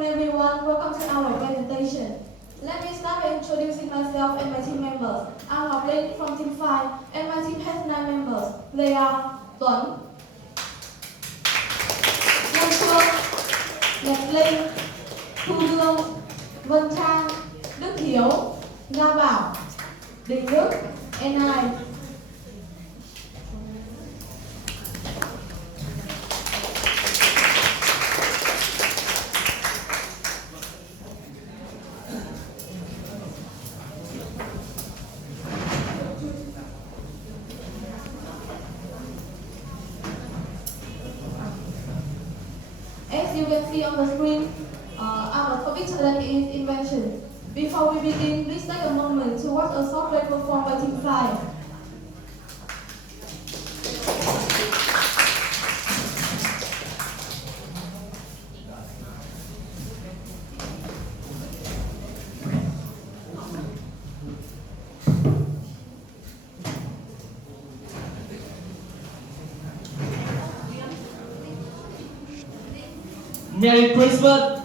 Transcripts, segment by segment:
afternoon, everyone. Welcome to our presentation. Let me start by introducing myself and my team members. I'm Ngọc from Team 5, and my team has 9 members. They are Tuấn, Lâm Phương, Nhật Linh, Thu Dương, Vân Trang, Đức Hiếu, Gia Bảo, Đình Đức, and I. As you can see on the screen, our topic today is invention. Before we begin, please take a moment to watch a short play performed by Team 5. Merry Christmas,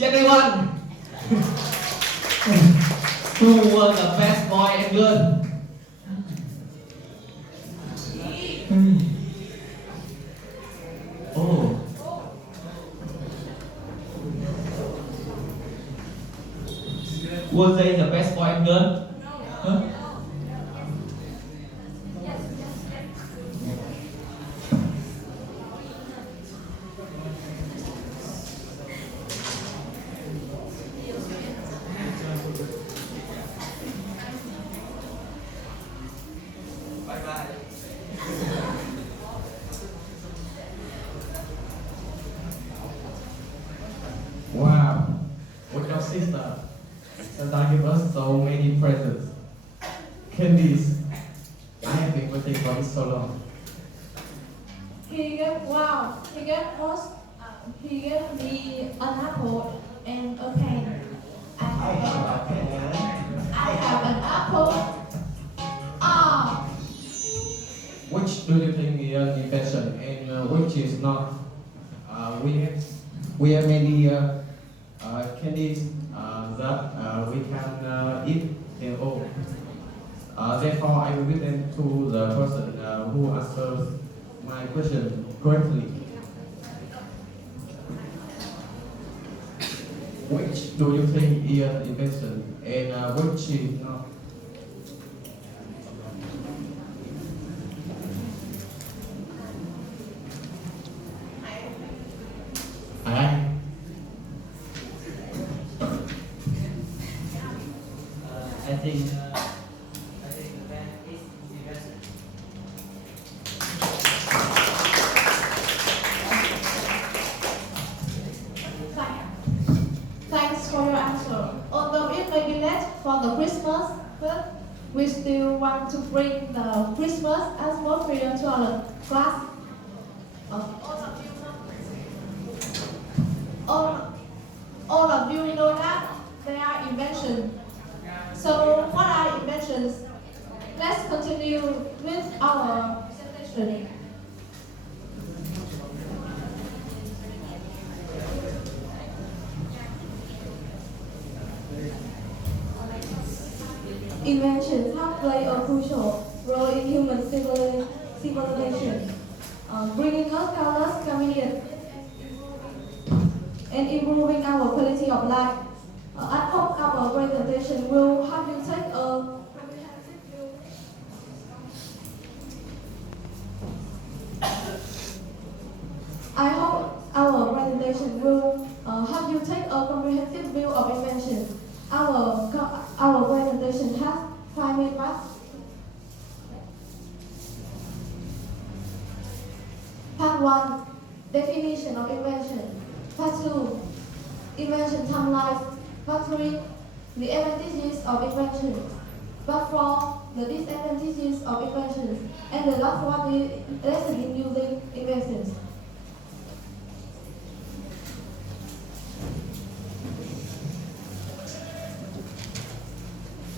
everyone! Who were the best boy and girl? Oh. Were they the best boy and girl? Huh? Wow, with your sister, Santa gave us so many presents. Candies, I have been waiting for this so long. He gave me an apple and a pen. I have an apple. Ah. Which do you think is an invention and which is not? We have many candies that we can eat in all. Therefore, I will give them to the person who answers my question correctly. Which do you think is an invention and which is not? I think that is invention. Thanks for your answer. Although it may be late for the Christmas, but we still want to bring the Christmas atmosphere to our class. All of you know that they are inventions. So what are inventions? Let's continue with our presentation. Inventions have played a crucial role in human civilization, bringing us countless convenience and improving our quality of life. I hope our presentation will help you take a comprehensive view. I hope our presentation will help you take a comprehensive view of invention. Our presentation has 5 main parts. Part 1, definition of invention. Part 2, invention timelines. Part 3, the advantages of invention. Part 4, the disadvantages of inventions. And the last one is lesson in using inventions.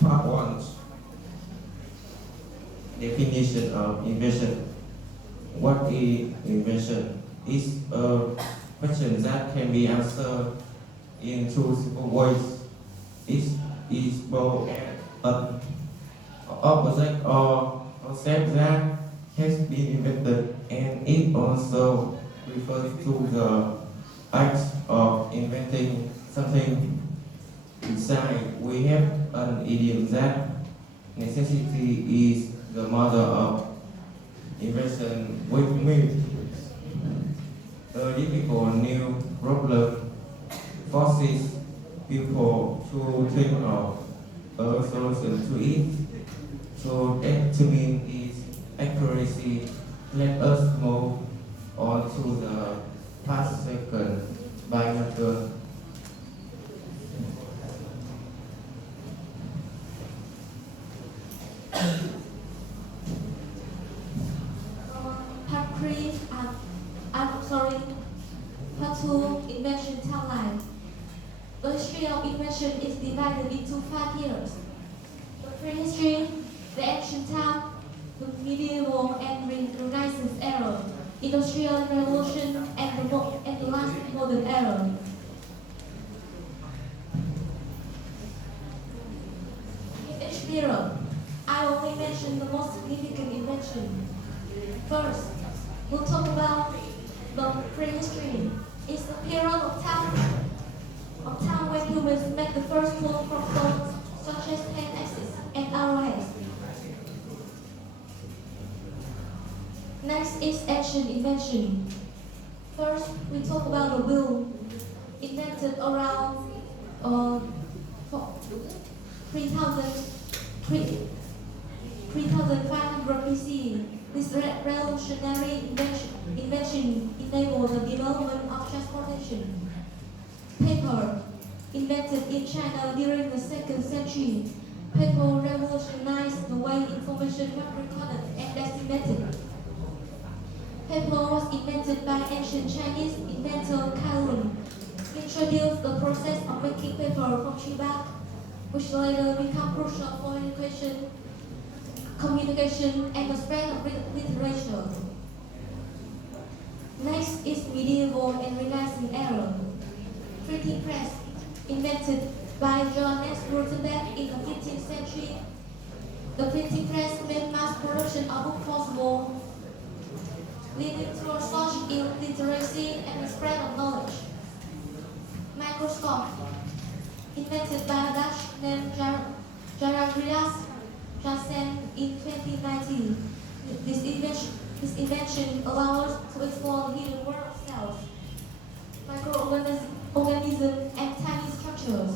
Part 1, definition of invention. What is invention? Is a question that can be answered in two simple ways. It is both an opposite or concept that has been invented, and it also refers to the act of inventing something. Inside, we have an idiom that necessity is the mother of invention, which means a difficult new problem forces people to think of a solution to it. So that to me is accuracy. Let us move on to the past second by method. Part 3, Part 2, invention timeline. The history of invention is divided into 5 years. The prehistory, the ancient time, the medieval and Renaissance era, industrial revolution, and the last modern era. In each era, I only mention the most significant invention. First, we'll talk about the prehistory. It's the period of time when humans made the first tool from stones, such as hand axes and arrowheads. Next is ancient invention. First, we talk about the wheel, invented around 3500 BC. This revolutionary invention enabled the development of transportation. Paper, invented in China during the 2nd century. Paper revolutionized the way information was recorded and disseminated. Paper was invented by ancient Chinese inventor Kaiun. Introduced the process of making paper from tree bark, which later became crucial for education, communication, and the spread of literature. Next is medieval and Renaissance era. Printing press, invented by Johannes Gutenberg in the 15th century. The printing press made mass production of books possible, leading to a surge in literacy and the spread of knowledge. Microscope, invented by a Dutch named Gerardus Janssen in 2019. This invention allows us to explore the hidden world of cells, microorganisms, and tiny structures.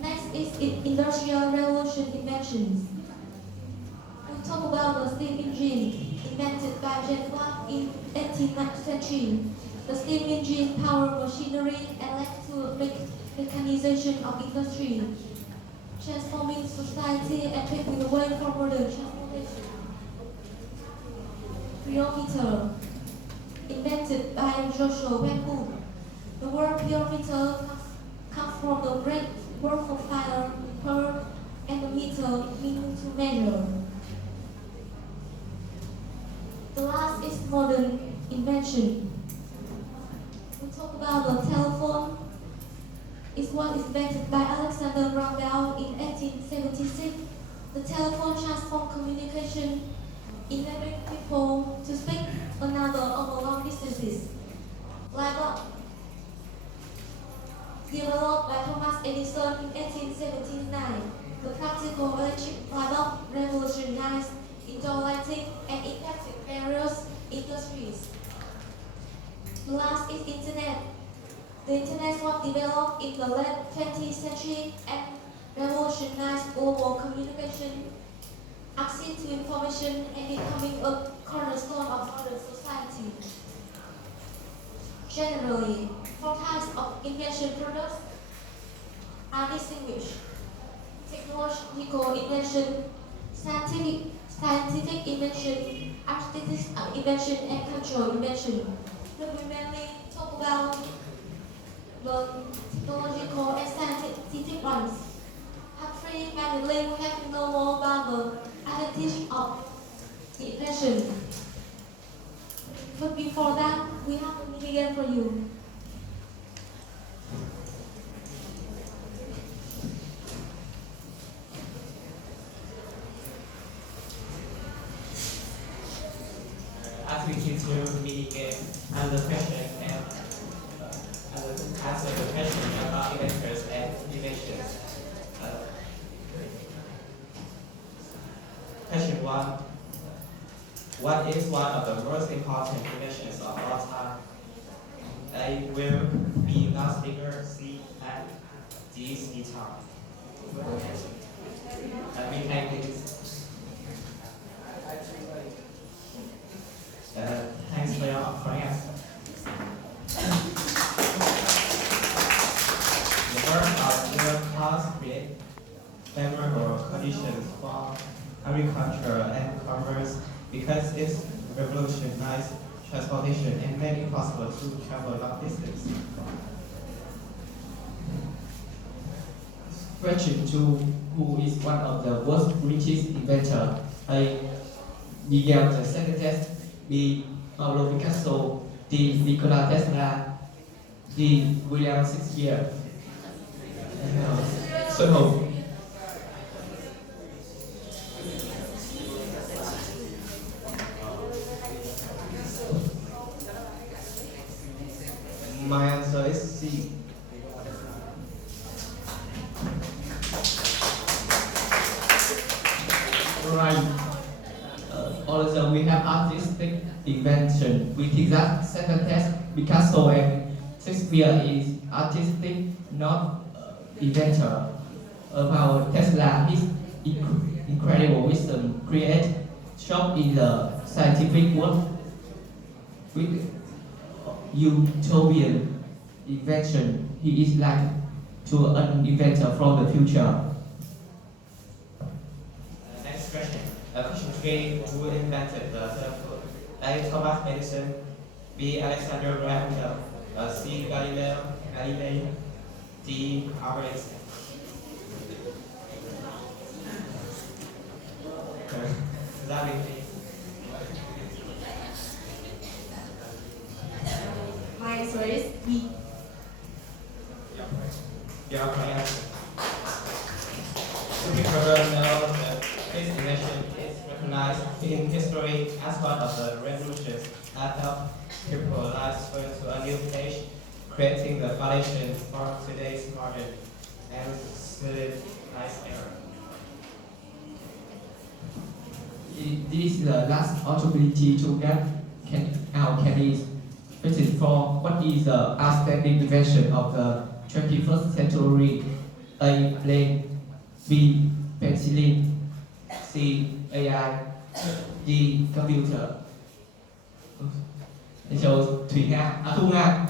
Next is industrial revolution inventions. We talk about the steam engine, invented by James Watt in 18th century. The steam engine powered machinery and led to mechanization of industry, transforming society and paving the way for modern transportation. Pyrrometer, invented by Joshua Wentworth. The word pyrrometer comes from the Greek word for fire, per, and the meter, meaning to measure. The last is modern invention. We talk about the telephone. It was invented by Alexander Graham Bell in 1876. The telephone transformed communication, enabling people to speak another over long distances. Light bulb, developed by Thomas Edison in 1879. The practical electric light bulb revolutionized indoor lighting and impacted various industries. The last is Internet. The Internet was developed in the late 20th century and revolutionized global communication, access to information, and becoming a cornerstone of modern society. Generally, 4 types of invention products are distinguished: technological invention, scientific invention, artistic invention, and cultural invention. We will mainly talk about the technological and scientific ones. Part 3, finally, we have to know more about the advantage of invention. But before that, we have a mini game for you. What is one of the most important inventions of all time? A will be loudspeaker, C and D is guitar. Let me take this. Thanks for your answer. The work of will cause create favorable conditions for agriculture and commerce because it revolutionized transportation and made it possible to travel long distance. Question 2. Who is one of the world's richest inventor? A. Miguel the Cervantes. B. Pablo Picasso. D. Nikola Tesla. D. William Shakespeare. Xuân Hùng. My answer is C. Right. Also, we have artistic invention. We think that Cervantes, Picasso, and Shakespeare is artistic, not inventor. About Tesla, his incredible wisdom create shock in the scientific world with utopian invention. He is like to an inventor from the future. Next question. Question 3. Who invented the telephone? A. Thomas Edison. B. Alexander Graham Bell. C. Galileo Galilei. D. Albert Einstein. Zabby, please. My answer is B. Your answer. To be further known, this invention is recognized in history as one of the revolutions that helped people lives turn to a new stage, creating the foundation for today's modern and civilized era. This is the last opportunity to get our candies fitted for what is the outstanding invention of the 21st century. A. Plane. B. Penicillin. C. AI. D. Computer. Để cho Thủy Nga, Thu Nga.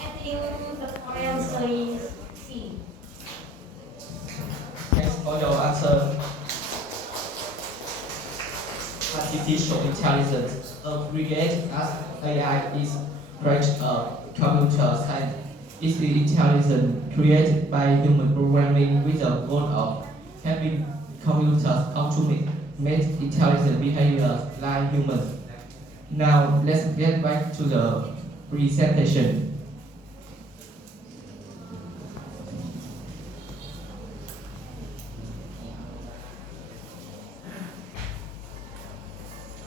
I think the correct answer is C. Thanks for your answer. Artificial intelligence, abbreviated as AI, is great computer science. It's the intelligence created by human programming with the goal of having computers automate intelligent behavior like humans. Now let's get back to the presentation.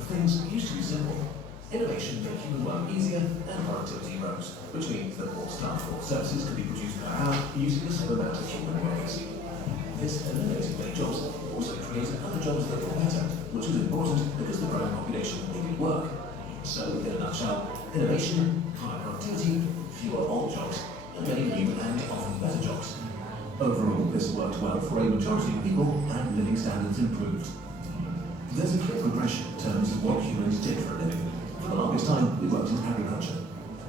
Things used to be simple. Innovation made human work easier and productivity rose, which means that more stuff or services could be produced per hour using the same amount of human workers. This eliminated many jobs, but also created other jobs that were better, which was important because the growing population needed work. So, in a nutshell, innovation, higher productivity, fewer old jobs, and many new and often better jobs. Overall, this worked well for a majority of people, and living standards improved. There's a clear progression in terms of what humans did for a living. For the longest time, we worked in agriculture.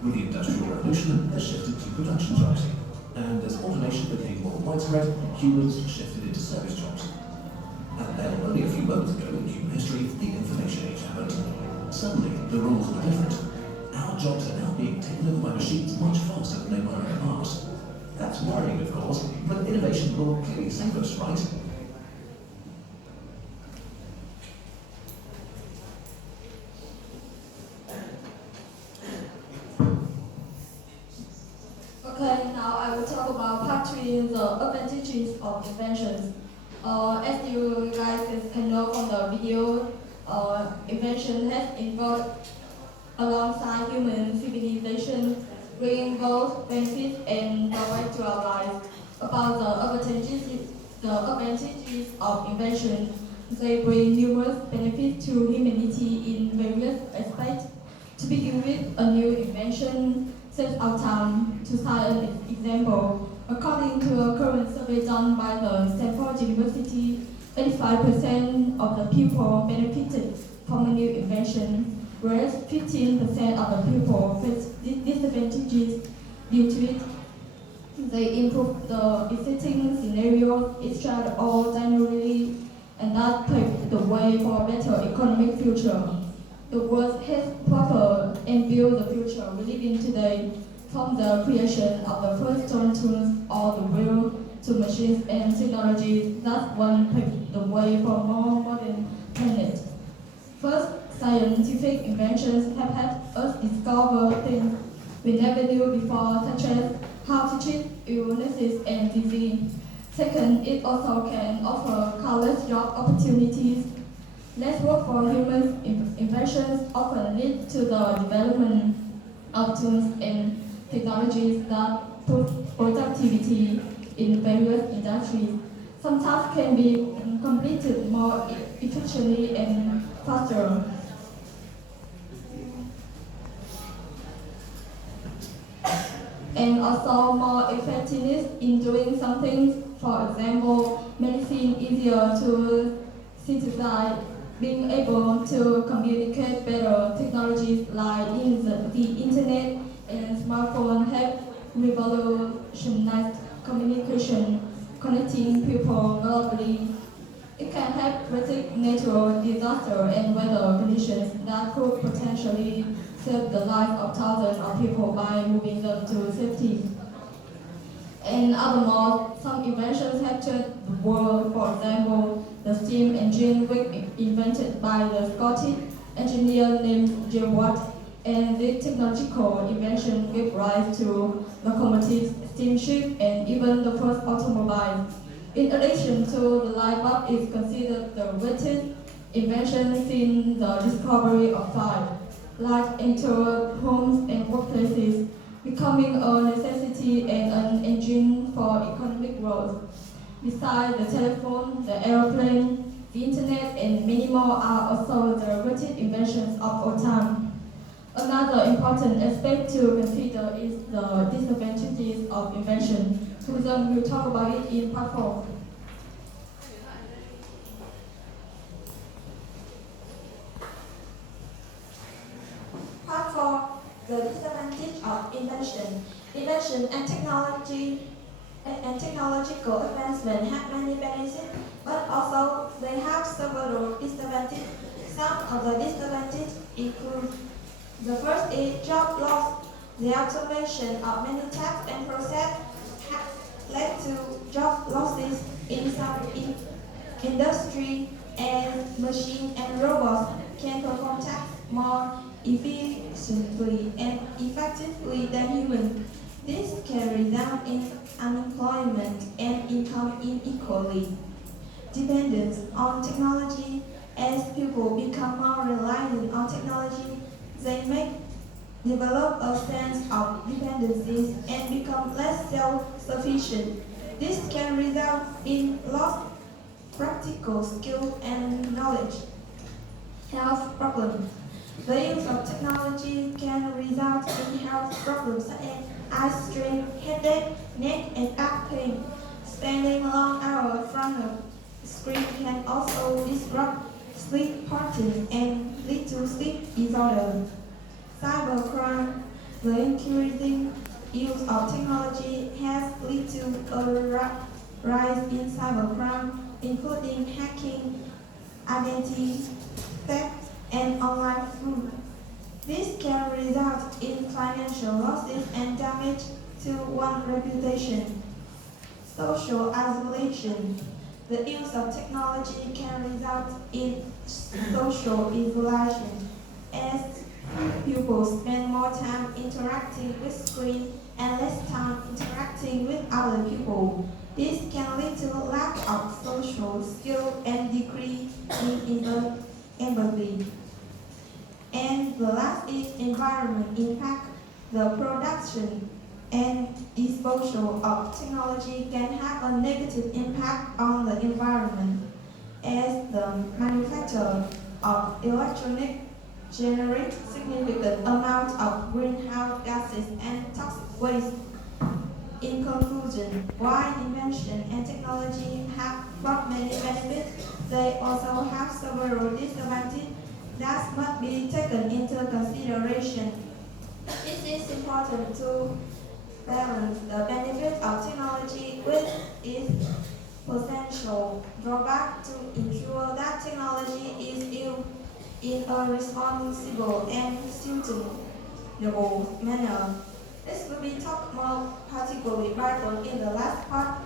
With the Industrial Revolution, this shifted to production jobs. And as automation became more widespread, humans shifted into service jobs. And then, only a few moments ago in human history, the information age happened. Suddenly, the rules were different. Our jobs are now being taken over by machines much faster than they were in the past. That's worrying, of course, but innovation will clearly save us, right? Okay, now I will talk about part 3, the advantages of inventions. As you guys can know from the video, invention has evolved alongside human civilization, bringing both benefits and drawbacks to our lives. About the the advantages of invention. They bring numerous benefits to humanity in various aspects. To begin with, a new invention saves our time. To cite an example, according to a current survey done by the Stanford University, 85% of the people benefited from a new invention, whereas 15% of the people face disadvantages due to it. They improve the existing scenarios, extract or generally, and that paved the way for a better economic future. The world has proper and built the future we live in today, from the creation of the first stone tools or the wheel to machines and technologies that one paved the way for a more modern planet. First, scientific inventions have helped us discover things we never knew before, such as how to treat illnesses and disease. Second, it also can offer countless job opportunities. Less work for humans. Inventions often lead to the development of tools and technologies that push productivity in various industries. Some tasks can be completed more efficiently and faster. And also more effectiveness in doing something. For example, medicine easier to synthesize, being able to communicate better. Technologies like the internet and smartphone have revolutionized communication, connecting people globally. It can help predict natural disaster and weather conditions that could potentially save the lives of thousands of people by moving them to safety. And furthermore, some inventions have changed the world. For example, the steam engine was invented by the Scottish engineer named J. Watt, and this technological invention gave rise to locomotives, steamships, and even the first automobiles. In addition to the light bulb is considered the greatest invention since the discovery of fire. Light entered homes and workplaces, becoming a necessity and an engine for economic growth. Besides the telephone, the airplane, the internet, and many more are also the greatest inventions of all time. Another important aspect to consider is the disadvantages of invention. Susan will talk about it in part 4. Part 4. The disadvantage of invention. Invention and technological advancement have many benefits, but also they have several disadvantages. Some of the disadvantages include: the first is job loss. The automation of many tasks and processes has led to job losses in some industry, and machines and robots can perform tasks more efficiently and effectively than humans. This can result in unemployment and income inequality. Dependence on technology. As people become more reliant on technology, they may develop a sense of dependencies and become less self-sufficient. This can result in lost practical skill and knowledge. Health problems. The use of technology can result in health problems such as eye strain, headache, neck and back pain. Spending long hours in front of screen can also disrupt sleep patterns and lead to sleep disorder. Cybercrime. The increasing use of technology has led to a rise in cybercrime, including hacking, identity theft, and online fraud. This can result in financial losses and damage to one's reputation. Social isolation. The use of technology can result in social isolation as pupils spend more time interacting with screens and less time interacting with other people. This can lead to lack of social skill and decrease in empathy. And the last is environment impact. The production and exposure of technology can have a negative impact on the environment, as the manufacture of electronic generates significant amounts of greenhouse gases and toxic waste. In conclusion, while invention and technology have brought many benefits, they also have several disadvantages that must be taken into consideration. It is important to balance the benefits of technology with its potential drawback to ensure that technology is used in a responsible and sustainable manner. This will be talked more particularly about in the last part.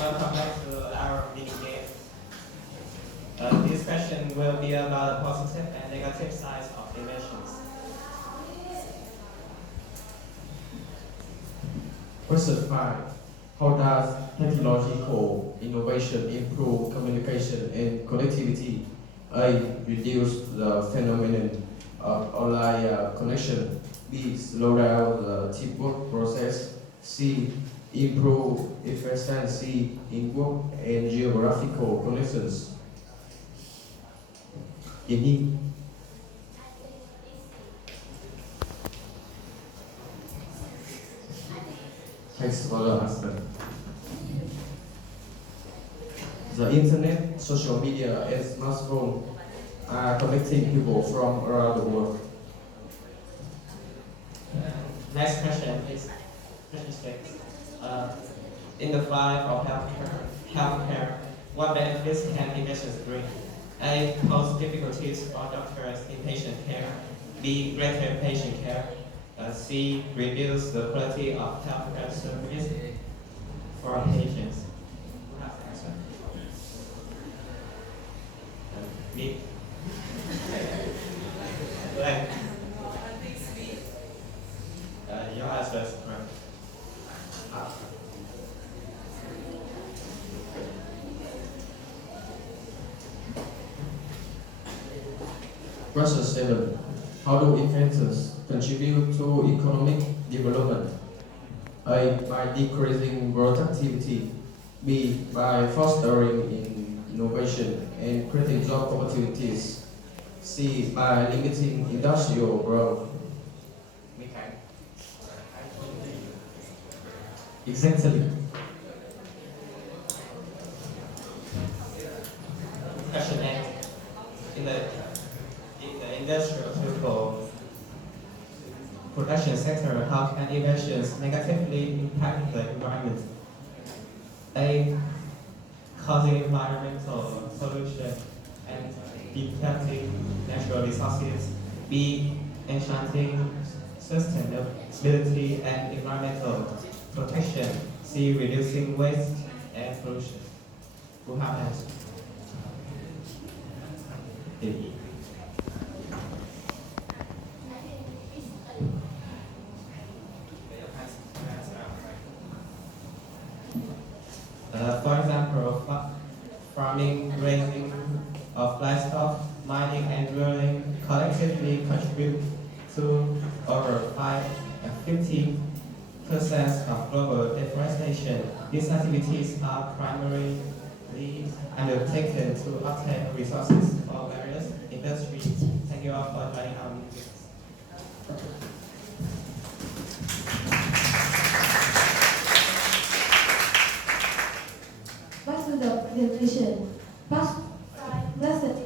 Welcome back to our mini game. This question will be about the positive and negative sides of inventions. Question 5. How does technological innovation improve communication and connectivity? A. Reduce the phenomenon of online connection. B. Slow down the teamwork process. C. Improve efficiency in work and geographical connections. Ini. Thanks for the answer. The internet, social media, and smartphone are connecting people from around the world. Next question is question 6. In the field of healthcare, what benefits can inventions bring? A. Pose difficulties for doctors in patient care. B. Greater patient care. C. Reduce the quality of healthcare service for patients. Who has the answer? B. Blank. Your answer is correct. Question 7. How do inventors contribute to economic development? A. By decreasing productivity. B. By fostering innovation and creating job opportunities. C. By limiting industrial growth. Exactly. Question 8. In the industrial vehicle production sector, how can inventions negatively impact the environment? A. Causing environmental pollution and depleting natural resources. B. Enchanting sustainability and environmental protection. C. Reducing waste and pollution. Who have answered? D. For example, farming, raising of livestock, mining, and drilling collectively contribute to over 50% of global deforestation. These activities are primarily undertaken to obtain resources for various industries. Thank you all for joining our meeting. Back to the definition. Past lesson.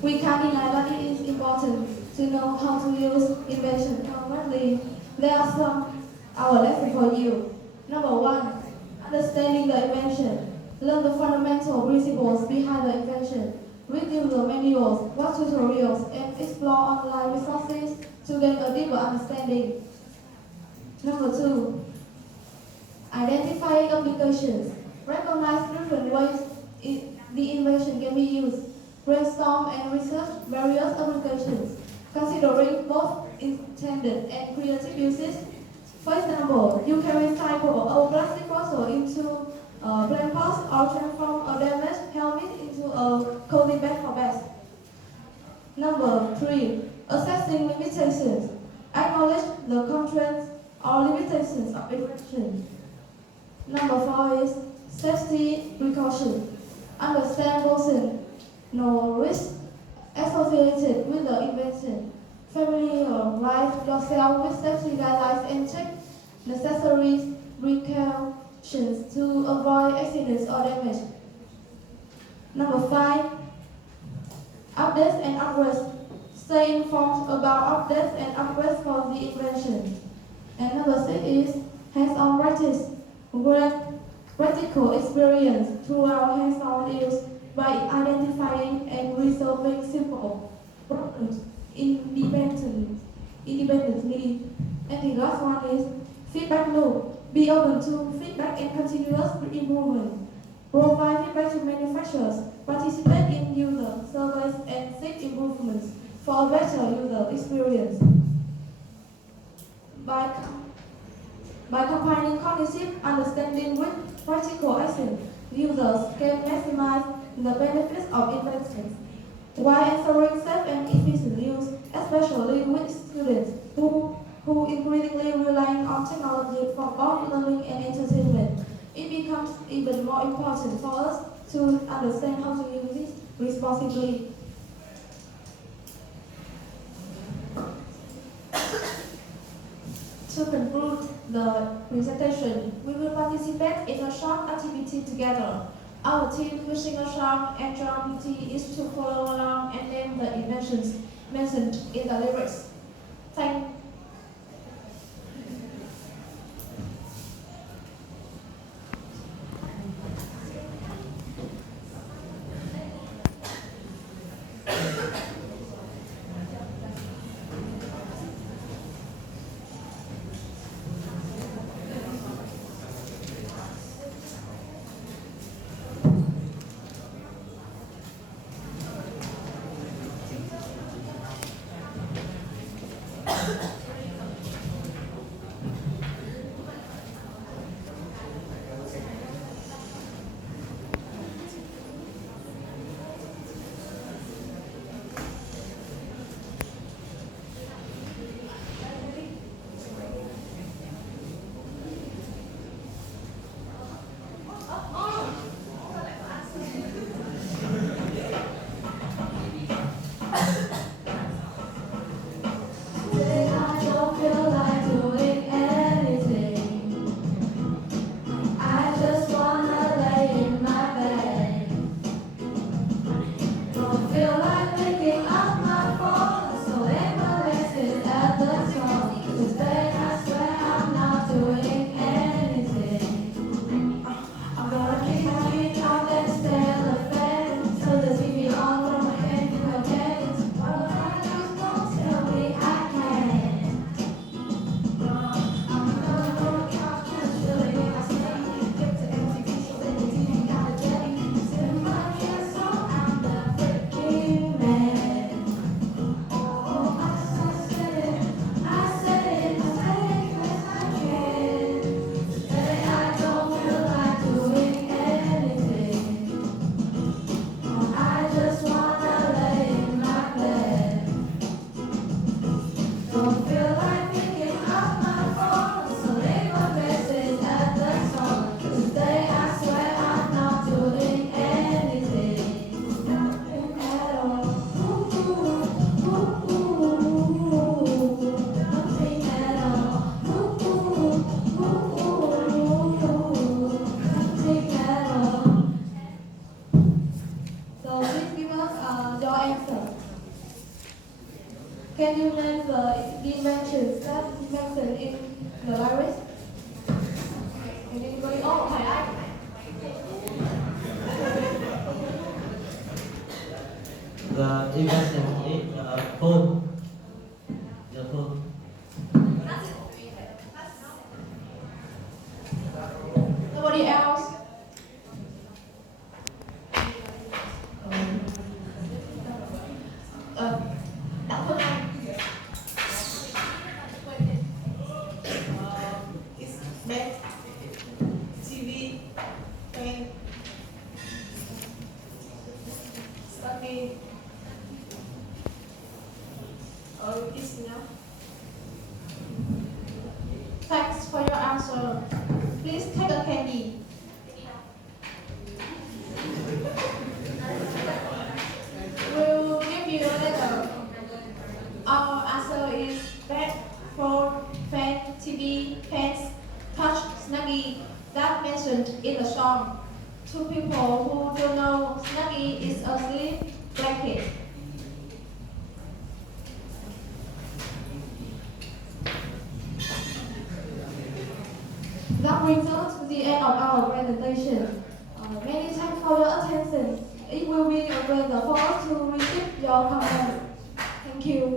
We can't deny that it is important to know how to use invention correctly. There are some our lesson for you. Number 1, understanding the invention. Learn the fundamental principles behind the invention. Read user manuals, watch tutorials, and explore online resources to gain a deeper understanding. Number 2, identifying applications. Recognize different ways the invention can be used. Brainstorm and research various applications, considering both intended and creative uses. For example, you can recycle a plastic bottle into a plant pot or transform a damaged helmet into a cozy bag for beds. Number 3. Assessing limitations. Acknowledge the constraints or limitations of invention. Number 4 is safety precaution. Understand both no risk associated with the invention. Familiarize yourself with safety guidelines and check necessary precautions to avoid accidents or damage. Number 5. Updates and upgrades. Stay informed about updates and upgrades for the invention. And number 6 is hands-on practice. Grab practical experience throughout hands-on use by identifying and resolving simple problems independently. And the last one is feedback loop. Be open to feedback and continuous improvement. Provide feedback to manufacturers. Participate in user surveys and seek improvements for a better user experience. By combining cognitive understanding with practical action, users can maximize the benefits of inventions while ensuring safe and efficient use, especially with students who increasingly rely on technology for both learning and entertainment. It becomes even more important for us to understand how to use it responsibly. To conclude the presentation, we will participate in a short activity together. Our team using a song and drum PT is to follow along and name the inventions mentioned in the lyrics. Thank Can you name the inventions that mentioned in the lyrics? Can anybody? Oh, hi. The invention is phone. The phone. Nobody else? Đặng Phương Anh. answer. Please take the candy. We'll give you a letter. Our answer is bed, phone, fan, TV, pants, touch, snuggie, that mentioned in the song. To people who don't know, snuggie is a sleep blanket. That brings us to the end of our presentation. Many thanks for your attention. It will be a pleasure for us to receive your comments. Thank you.